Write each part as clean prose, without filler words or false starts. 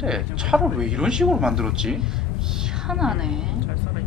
근데 차를 왜 이런 식으로 만들었지? 희한하네. 잘 살아.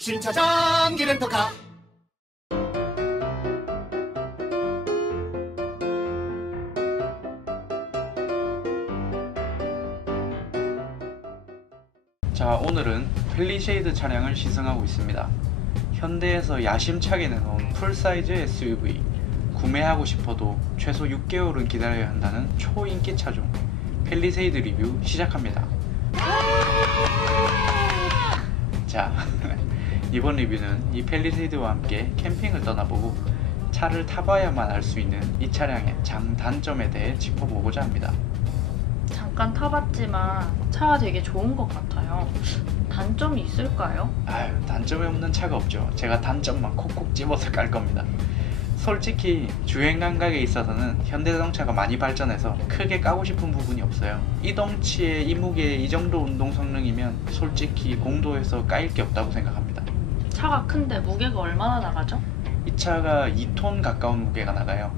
신차장기 렌터카. 자, 오늘은 펠리쉐이드 차량을 시승하고 있습니다. 현대에서 야심차게 내놓은 풀사이즈 SUV, 구매하고 싶어도 최소 6개월은 기다려야 한다는 초인기 차종 펠리세이드 리뷰 시작합니다. 자, 이번 리뷰는 이 펠리세이드와 함께 캠핑을 떠나보고 차를 타봐야만 알 수 있는 이 차량의 장단점에 대해 짚어보고자 합니다. 잠깐 타봤지만 차가 되게 좋은 것 같아요. 단점이 있을까요? 아유, 단점이 없는 차가 없죠. 제가 단점만 콕콕 집어서 깔 겁니다. 솔직히 주행 감각에 있어서는 현대자동차가 많이 발전해서 크게 까고 싶은 부분이 없어요. 이 덩치에 이 무게에 이 정도 운동 성능이면 솔직히 공도에서 까일 게 없다고 생각합니다. 차가 큰데 무게가 얼마나 나가죠? 이 차가 2톤 가까운 무게가 나가요.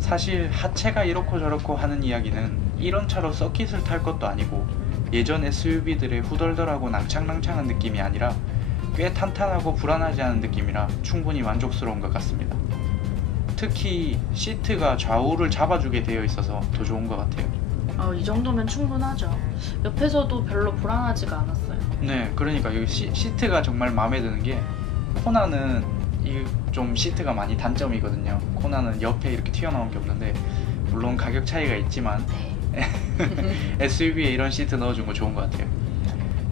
사실 하체가 이렇고 저렇고 하는 이야기는 이런 차로 서킷을 탈 것도 아니고 예전 SUV들의 후덜덜하고 낭창낭창한 느낌이 아니라 꽤 탄탄하고 불안하지 않은 느낌이라 충분히 만족스러운 것 같습니다. 특히 시트가 좌우를 잡아주게 되어 있어서 더 좋은 것 같아요. 이 정도면 충분하죠. 옆에서도 별로 불안하지가 않았어요. 네, 그러니까 여기 시트가 정말 마음에 드는 게 코나는 좀 시트가 많이 단점이거든요. 코나는 옆에 이렇게 튀어나온 게 없는데 물론 가격 차이가 있지만 네. SUV에 이런 시트 넣어준 거 좋은 것 같아요.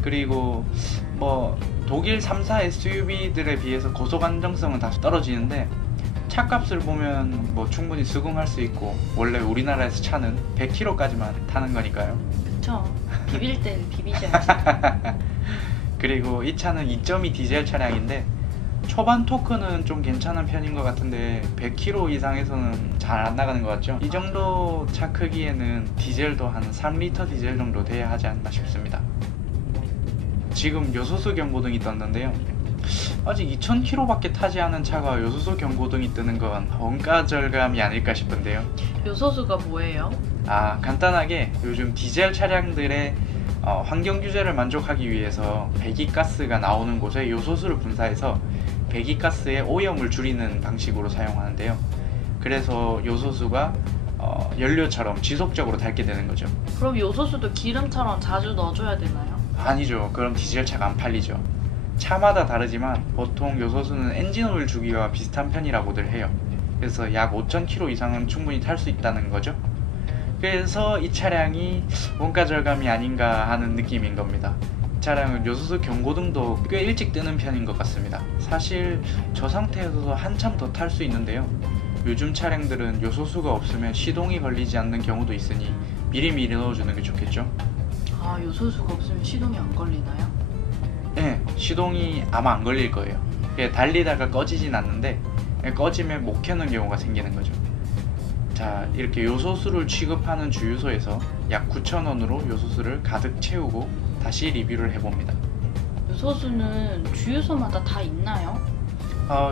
그리고 뭐 독일 3사 SUV들에 비해서 고속 안정성은 다소 떨어지는데 차값을 보면 뭐 충분히 수긍할 수 있고 원래 우리나라에서 차는 100km까지만 타는 거니까요. 그쵸. 비빌 땐 비비셔야지. 그리고 이 차는 2.2 디젤 차량인데 초반 토크는 좀 괜찮은 편인 것 같은데 100km 이상에서는 잘 안 나가는 것 같죠? 이 정도 차 크기에는 디젤도 한 3리터 디젤 정도 돼야 하지 않나 싶습니다. 지금 요소수 경고등이 떴는데요. 아직 2000km밖에 타지 않은 차가 요소수 경고등이 뜨는 건 원가 절감이 아닐까 싶은데요. 요소수가 뭐예요? 간단하게 요즘 디젤 차량들의 환경 규제를 만족하기 위해서 배기가스가 나오는 곳에 요소수를 분사해서 배기가스의 오염을 줄이는 방식으로 사용하는데요. 그래서 요소수가 연료처럼 지속적으로 닳게 되는 거죠. 그럼 요소수도 기름처럼 자주 넣어줘야 되나요? 아니죠. 그럼 디젤차가 안 팔리죠. 차마다 다르지만 보통 요소수는 엔진오일 주기와 비슷한 편이라고들 해요. 그래서 약 5000km 이상은 충분히 탈 수 있다는 거죠. 그래서 이 차량이 원가 절감이 아닌가 하는 느낌인 겁니다. 이 차량은 요소수 경고등도 꽤 일찍 뜨는 편인 것 같습니다. 사실 저 상태에서도 한참 더 탈 수 있는데요. 요즘 차량들은 요소수가 없으면 시동이 걸리지 않는 경우도 있으니 미리미리 넣어주는 게 좋겠죠. 요소수가 없으면 시동이 안 걸리나요? 네, 시동이 아마 안 걸릴 거예요. 달리다가 꺼지진 않는데 꺼지면 못 켜는 경우가 생기는 거죠. 자, 이렇게 요소수를 취급하는 주유소에서 약 9,000원으로 요소수를 가득 채우고 다시 리뷰를 해봅니다. 요소수는 주유소마다 다 있나요?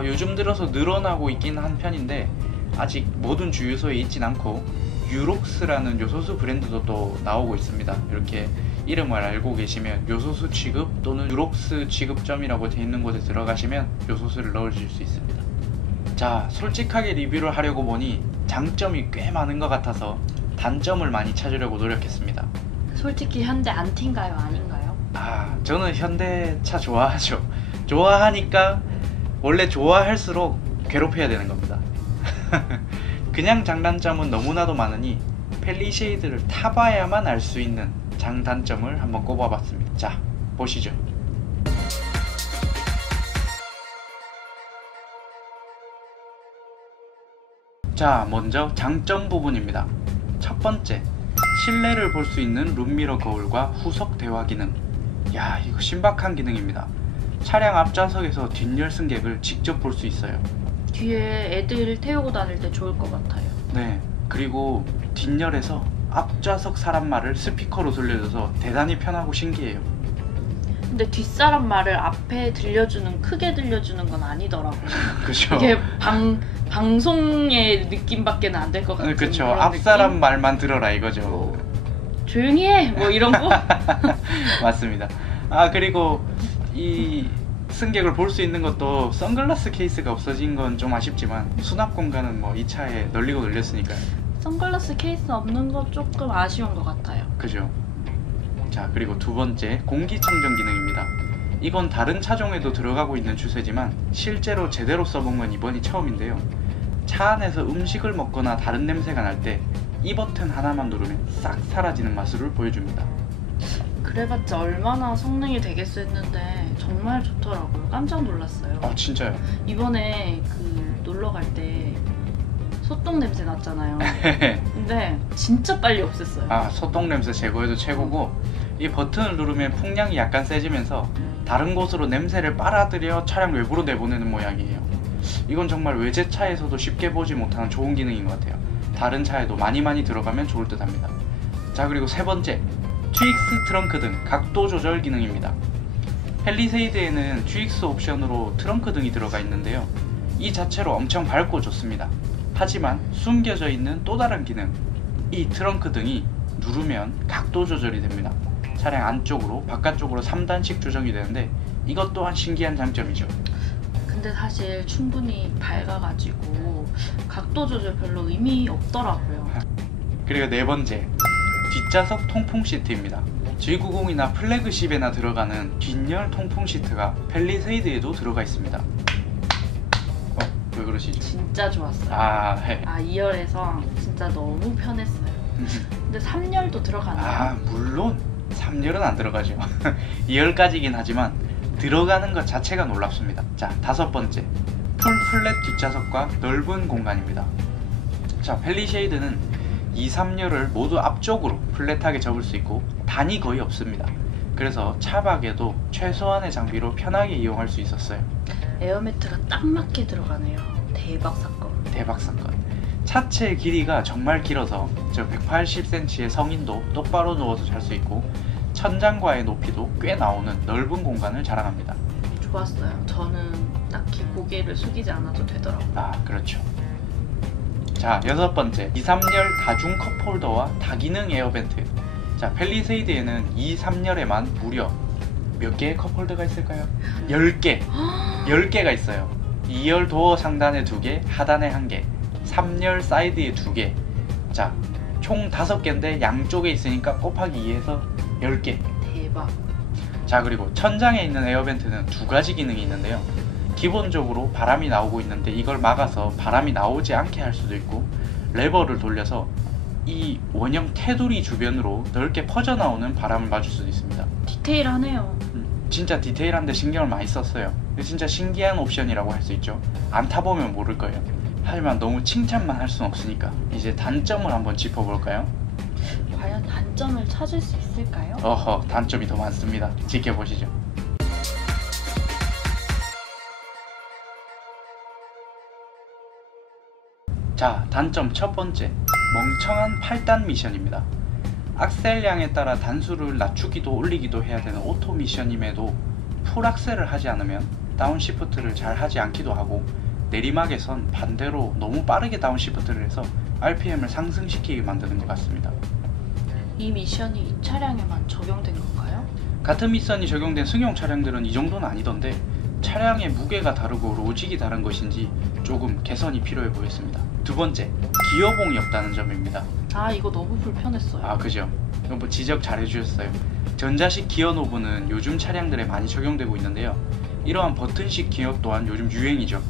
요즘 들어서 늘어나고 있긴 한 편인데 아직 모든 주유소에 있진 않고 유록스라는 요소수 브랜드도 또 나오고 있습니다. 이렇게 이름을 알고 계시면 요소수 취급 또는 유록스 취급점이라고 되어 있는 곳에 들어가시면 요소수를 넣어주실 수 있습니다. 자, 솔직하게 리뷰를 하려고 보니 장점이 꽤 많은 것 같아서 단점을 많이 찾으려고 노력했습니다. 솔직히 현대 안티인가요? 아닌가요? 저는 현대차 좋아하죠. 좋아하니까 원래 좋아할수록 괴롭혀야 되는 겁니다. 그냥 장단점은 너무나도 많으니 펠리쉐이드를 타봐야만 알 수 있는 장단점을 한번 꼽아봤습니다. 자, 보시죠. 자, 먼저 장점 부분입니다. 첫 번째, 실내를 볼 수 있는 룸미러 거울과 후석 대화 기능. 야, 이거 신박한 기능입니다. 차량 앞좌석에서 뒷열 승객을 직접 볼 수 있어요. 뒤에 애들 태우고 다닐 때 좋을 것 같아요. 네, 그리고 뒷열에서 앞좌석 사람 말을 스피커로 들려줘서 대단히 편하고 신기해요. 근데 뒷사람 말을 앞에 들려주는, 크게 들려주는 건 아니더라고요. 그죠? 이게 방송의 느낌밖에 안 될 것 같은 그쵸. 그런 앞사람 느낌? 말만 들어라 이거죠. 뭐, 조용히 해! 뭐 이런 거? 맞습니다. 아, 그리고 이 승객을 볼 수 있는 것도 선글라스 케이스가 없어진 건 좀 아쉽지만 수납 공간은 뭐 이 차에 널리고 널렸으니까요. 선글라스 케이스 없는 거 조금 아쉬운 것 같아요. 그죠? 자, 그리고 두 번째, 공기청정 기능입니다. 이건 다른 차종에도 들어가고 있는 추세지만 실제로 제대로 써본 건 이번이 처음인데요. 차 안에서 음식을 먹거나 다른 냄새가 날 때 이 버튼 하나만 누르면 싹 사라지는 마술을 보여줍니다. 그래봤자 얼마나 성능이 되겠어 했는데 정말 좋더라고요. 깜짝 놀랐어요. 아, 진짜요? 이번에 그 놀러 갈 때 소똥 냄새 났잖아요. 근데 진짜 빨리 없앴어요. 아, 소똥 냄새 제거해도 최고고, 이 버튼을 누르면 풍량이 약간 세지면서 다른 곳으로 냄새를 빨아들여 차량 외부로 내보내는 모양이에요. 이건 정말 외제차에서도 쉽게 보지 못하는 좋은 기능인 것 같아요. 다른 차에도 많이 들어가면 좋을 듯 합니다. 자, 그리고 세 번째, 트윅스 트렁크 등 각도 조절 기능입니다. 펠리세이드에는 트윅스 옵션으로 트렁크 등이 들어가 있는데요. 이 자체로 엄청 밝고 좋습니다. 하지만 숨겨져 있는 또 다른 기능, 이 트렁크 등이 누르면 각도 조절이 됩니다. 차량 안쪽으로 바깥쪽으로 3단씩 조정이 되는데 이것 또한 신기한 장점이죠. 근데 사실 충분히 밝아가지고 각도 조절 별로 의미 없더라고요. 그리고 네 번째, 뒷좌석 통풍 시트입니다. G90이나 플래그십에나 들어가는 뒷열 통풍 시트가 펠리세이드에도 들어가 있습니다. 왜 그러시죠? 진짜 좋았어요. 아, 네. 2열에서 진짜 너무 편했어요. 근데 3열도 들어가나요? 아, 물론 3열은 안 들어가죠. 2열까지긴 하지만 들어가는 것 자체가 놀랍습니다. 자, 다섯 번째, 풀 플랫 뒷좌석과 넓은 공간입니다. 자, 펠리쉐이드는 2, 3열을 모두 앞쪽으로 플랫하게 접을 수 있고 단이 거의 없습니다. 그래서 차박에도 최소한의 장비로 편하게 이용할 수 있었어요. 에어매트가 딱 맞게 들어가네요. 대박 사건. 대박 사건. 차체 길이가 정말 길어서 저 180cm의 성인도 똑바로 누워서 잘 수 있고 천장과의 높이도 꽤 나오는 넓은 공간을 자랑합니다. 좋았어요. 저는 딱히 고개를 숙이지 않아도 되더라고요. 아, 그렇죠. 자, 여섯 번째, 2, 3열 다중 컵홀더와 다기능 에어벤트. 자, 펠리세이드에는 2, 3열에만 무려 몇 개의 컵홀더가 있을까요? 10개! 10개가 있어요. 2열 도어 상단에 2개, 하단에 1개, 3열 사이드에 2개. 자, 총 5개인데 양쪽에 있으니까 곱하기 2해서 10개. 대박. 자, 그리고 천장에 있는 에어벤트는 2가지 기능이 있는데요. 기본적으로 바람이 나오고 있는데 이걸 막아서 바람이 나오지 않게 할 수도 있고, 레버를 돌려서 이 원형 테두리 주변으로 넓게 퍼져나오는 바람을 맞을 수도 있습니다. 디테일하네요. 진짜 디테일한데 신경을 많이 썼어요. 진짜 신기한 옵션이라고 할 수 있죠. 안 타보면 모를 거예요. 하지만 너무 칭찬만 할 수는 없으니까 이제 단점을 한번 짚어볼까요? 과연 단점을 찾을 수 있을까요? 어허, 단점이 더 많습니다. 지켜보시죠. 자, 단점 첫 번째, 멍청한 8단 미션입니다. 악셀량에 따라 단수를 낮추기도 올리기도 해야 되는 오토 미션임에도 풀 악셀을 하지 않으면 다운시프트를 잘 하지 않기도 하고, 내리막에선 반대로 너무 빠르게 다운시프트를 해서 RPM을 상승시키게 만드는 것 같습니다. 이 미션이 이 차량에만 적용된 건가요? 같은 미션이 적용된 승용 차량들은 이 정도는 아니던데 차량의 무게가 다르고 로직이 다른 것인지 조금 개선이 필요해 보였습니다. 두 번째, 기어봉이 없다는 점입니다. 아, 이거 너무 불편했어요. 아, 그죠? 이거 뭐 지적 잘 해주셨어요. 전자식 기어 노브는 요즘 차량들에 많이 적용되고 있는데요. 이러한 버튼식 기어 또한 요즘 유행이죠.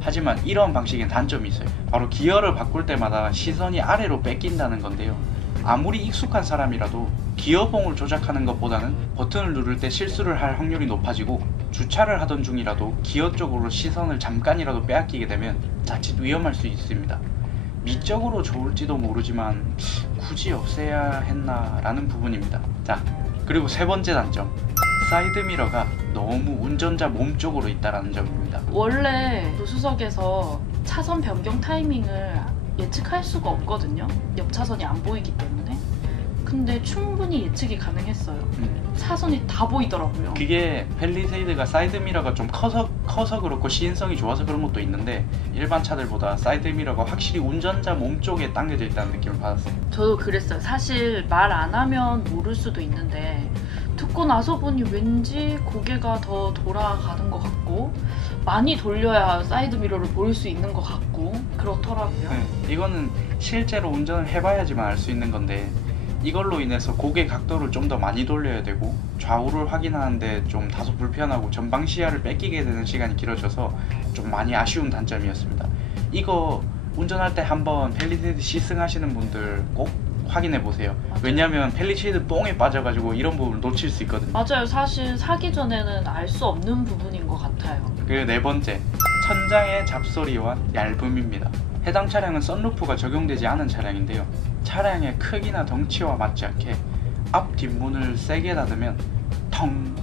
하지만 이러한 방식엔 단점이 있어요. 바로 기어를 바꿀 때마다 시선이 아래로 뺏긴다는 건데요. 아무리 익숙한 사람이라도 기어봉을 조작하는 것보다는 버튼을 누를 때 실수를 할 확률이 높아지고, 주차를 하던 중이라도 기어 쪽으로 시선을 잠깐이라도 빼앗기게 되면 자칫 위험할 수 있습니다. 미적으로 좋을지도 모르지만 굳이 없애야 했나 라는 부분입니다. 자, 그리고 세 번째 단점, 사이드미러가 너무 운전자 몸 쪽으로 있다는 점입니다. 원래 조수석에서 차선 변경 타이밍을 예측할 수가 없거든요. 옆 차선이 안 보이기 때문에. 근데 충분히 예측이 가능했어요. 차선이 다 보이더라고요. 그게 팰리세이드가 사이드미러가 좀 커서 그렇고 시인성이 좋아서 그런 것도 있는데, 일반 차들보다 사이드미러가 확실히 운전자 몸 쪽에 당겨져 있다는 느낌을 받았어요. 저도 그랬어요. 사실 말 안 하면 모를 수도 있는데 듣고 나서 보니 왠지 고개가 더 돌아가는 것 같고, 많이 돌려야 사이드미러를 볼 수 있는 것 같고 그렇더라고요. 이거는 실제로 운전을 해봐야지만 알 수 있는 건데, 이걸로 인해서 고개 각도를 좀 더 많이 돌려야 되고 좌우를 확인하는데 좀 다소 불편하고 전방 시야를 뺏기게 되는 시간이 길어져서 좀 많이 아쉬운 단점이었습니다. 이거 운전할 때 한번 팰리세이드 시승하시는 분들 꼭 확인해 보세요. 왜냐면 팰리세이드 뽕에 빠져가지고 이런 부분을 놓칠 수 있거든요. 맞아요. 사실 사기 전에는 알 수 없는 부분인 것 같아요. 그리고 네 번째, 천장의 잡소리와 얇음입니다. 해당 차량은 썬루프가 적용되지 않은 차량인데요. 차량의 크기나 덩치와 맞지 않게 앞 뒷문을 세게 닫으면 텅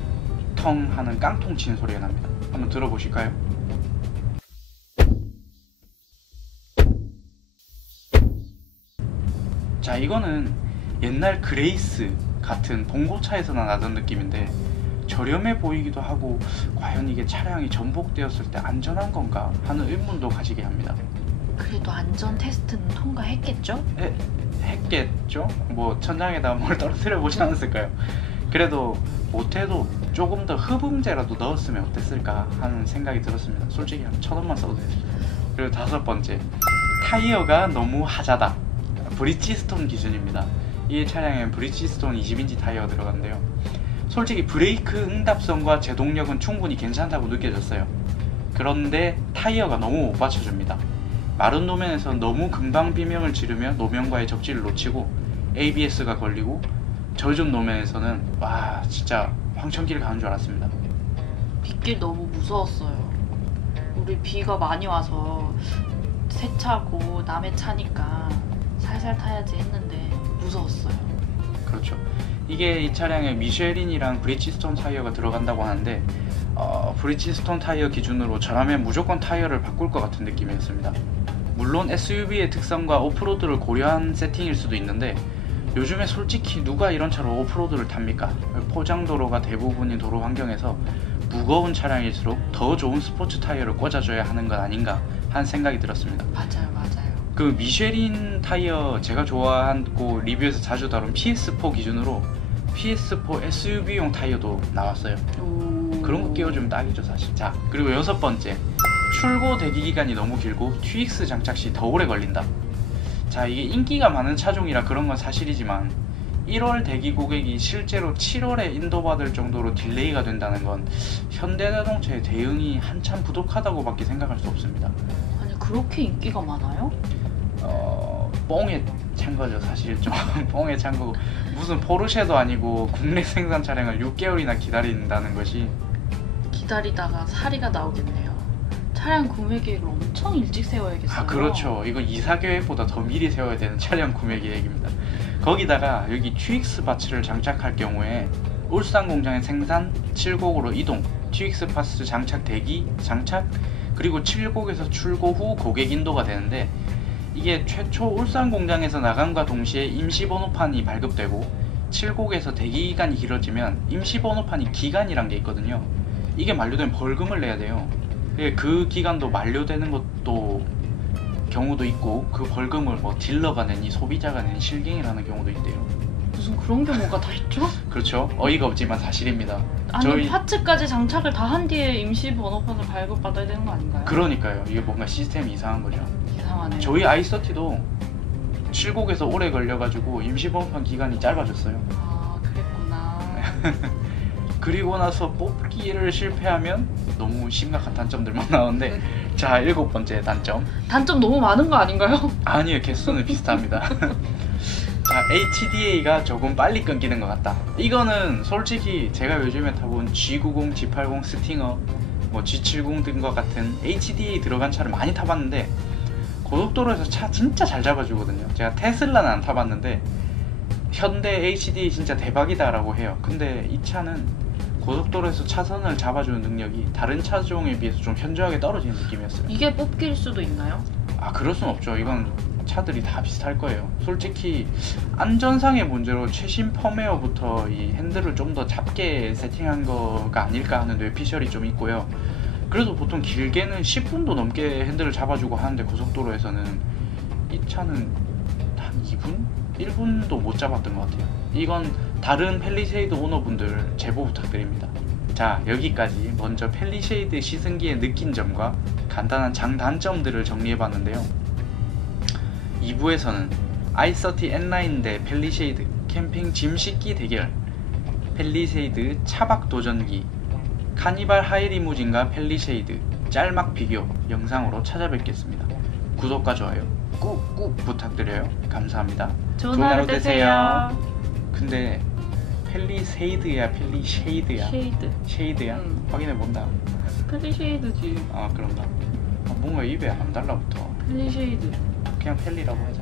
하는 깡통 치는 소리가 납니다. 한번 들어보실까요? 자, 이거는 옛날 그레이스 같은 봉고차에서나 나던 느낌인데 저렴해 보이기도 하고, 과연 이게 차량이 전복되었을 때 안전한 건가 하는 의문도 가지게 합니다. 그래도 안전 테스트는 통과했겠죠? 했겠죠? 뭐 천장에다 뭘 떨어뜨려 보지 않았을까요? 그래도 못해도 조금 더 흡음재라도 넣었으면 어땠을까 하는 생각이 들었습니다. 솔직히 한 1,000원만 써도 돼요. 그리고 다섯 번째, 타이어가 너무 하자다. 브리지스톤 기준입니다. 이 차량엔 브리지스톤 20인치 타이어가 들어간대요. 솔직히 브레이크 응답성과 제동력은 충분히 괜찮다고 느껴졌어요. 그런데 타이어가 너무 못 받쳐줍니다. 마른 노면에서 너무 금방 비명을 지르며 노면과의 접지를 놓치고 ABS가 걸리고, 젖은 노면에서는 와 진짜 황천길 가는 줄 알았습니다. 빗길 너무 무서웠어요. 우리 비가 많이 와서 새 차고 남의 차니까 살살 타야지 했는데 무서웠어요. 그렇죠. 이게 이 차량에 미쉐린이랑 브리지스톤 타이어가 들어간다고 하는데, 브리지스톤 타이어 기준으로 저라면 무조건 타이어를 바꿀 것 같은 느낌이었습니다. 물론 SUV의 특성과 오프로드를 고려한 세팅일 수도 있는데, 요즘에 솔직히 누가 이런 차로 오프로드를 탑니까? 포장도로가 대부분인 도로 환경에서 무거운 차량일수록 더 좋은 스포츠 타이어를 꽂아줘야 하는 것 아닌가 하는 생각이 들었습니다. 맞아요. 그 미쉐린 타이어, 제가 좋아하고 리뷰에서 자주 다룬 PS4 기준으로 PS4 SUV용 타이어도 나왔어요. 그런 거 끼워주면 딱이죠 사실. 자, 그리고 여섯 번째, 출고 대기 기간이 너무 길고 TX 장착 시 더 오래 걸린다. 자, 이게 인기가 많은 차종이라 그런 건 사실이지만 1월 대기 고객이 실제로 7월에 인도받을 정도로 딜레이가 된다는 건 현대자동차의 대응이 한참 부족하다고 밖에 생각할 수 없습니다. 아니 그렇게 인기가 많아요? 뽕에 찬 거죠 사실. 좀 뽕에 찬 거고, 무슨 포르쉐도 아니고 국내 생산 차량을 6개월이나 기다린다는 것이. 기다리다가 사리가 나오겠네요. 차량 구매 계획을 엄청 일찍 세워야겠어요. 그렇죠. 이거 이사 계획보다 더 미리 세워야 되는 차량 구매 계획입니다. 거기다가 여기 TX 파츠를 장착할 경우에 울산 공장의 생산, 7곡으로 이동, TX 파츠 장착 대기, 장착, 그리고 7곡에서 출고 후 고객 인도가 되는데, 이게 최초 울산 공장에서 나감과 동시에 임시번호판이 발급되고 7곡에서 대기 기간이 길어지면 임시번호판이 기간이란 게 있거든요. 이게 만료되면 벌금을 내야 돼요. 그 기간도 만료되는 것도 경우도 있고, 그 벌금을 뭐 딜러가 내니 소비자가 내니 실갱이라는 경우도 있대요. 무슨 그런 경우가 다 있죠? 그렇죠. 어이가 없지만 사실입니다. 아니 파츠까지 장착을 다 한 뒤에 임시 번호판을 발급받아야 되는 거 아닌가요? 그러니까요. 이게 뭔가 시스템이 이상한 거죠. 이상하네요. 저희 i30도 7곡에서 오래 걸려가지고 임시 번호판 기간이 짧아졌어요. 그랬구나. 그리고 나서 뽑기를 실패하면 너무 심각한 단점들만 나오는데 자, 7번째 단점. 단점 너무 많은 거 아닌가요? 아니요, 개수는 비슷합니다. 자, HDA가 조금 빨리 끊기는 것 같다. 이거는 솔직히 제가 요즘에 타본 G90, G80, 스팅어, 뭐 G70 등과 같은 HDA 들어간 차를 많이 타봤는데 고속도로에서 차 진짜 잘 잡아주거든요. 제가 테슬라는 안 타봤는데 현대 HDA 진짜 대박이다라고 해요. 근데 이 차는 고속도로에서 차선을 잡아주는 능력이 다른 차종에 비해서 좀 현저하게 떨어지는 느낌이었어요. 이게 뽑기일 수도 있나요? 아, 그럴 순 없죠. 이건 차들이 다 비슷할 거예요. 솔직히 안전상의 문제로 최신 펌웨어부터 이 핸들을 좀 더 작게 세팅한 거가 아닐까 하는 뇌피셜이 좀 있고요. 그래도 보통 길게는 10분도 넘게 핸들을 잡아주고 하는데 고속도로에서는 이 차는 한 2분? 1분도 못 잡았던 것 같아요. 이건 다른 펠리세이드 오너분들 제보 부탁드립니다. 자, 여기까지 먼저 펠리세이드 시승기에 느낀 점과 간단한 장단점들을 정리해봤는데요. 2부에서는 i30 N9 대 펠리세이드 캠핑 짐 싣기 대결, 펠리세이드 차박 도전기, 카니발 하이리무진과 펠리세이드 짤막 비교 영상으로 찾아뵙겠습니다. 구독과 좋아요 꾹꾹 부탁드려요. 감사합니다. 좋은 하루 되세요. 근데 펠리세이드야 펠리쉐이드야? 쉐이드야? 확인해본다. 펠리쉐이드지. 아, 그런가? 아, 뭔가 입에 안 달라붙어. 펠리쉐이드. 그냥 펠리라고 하자.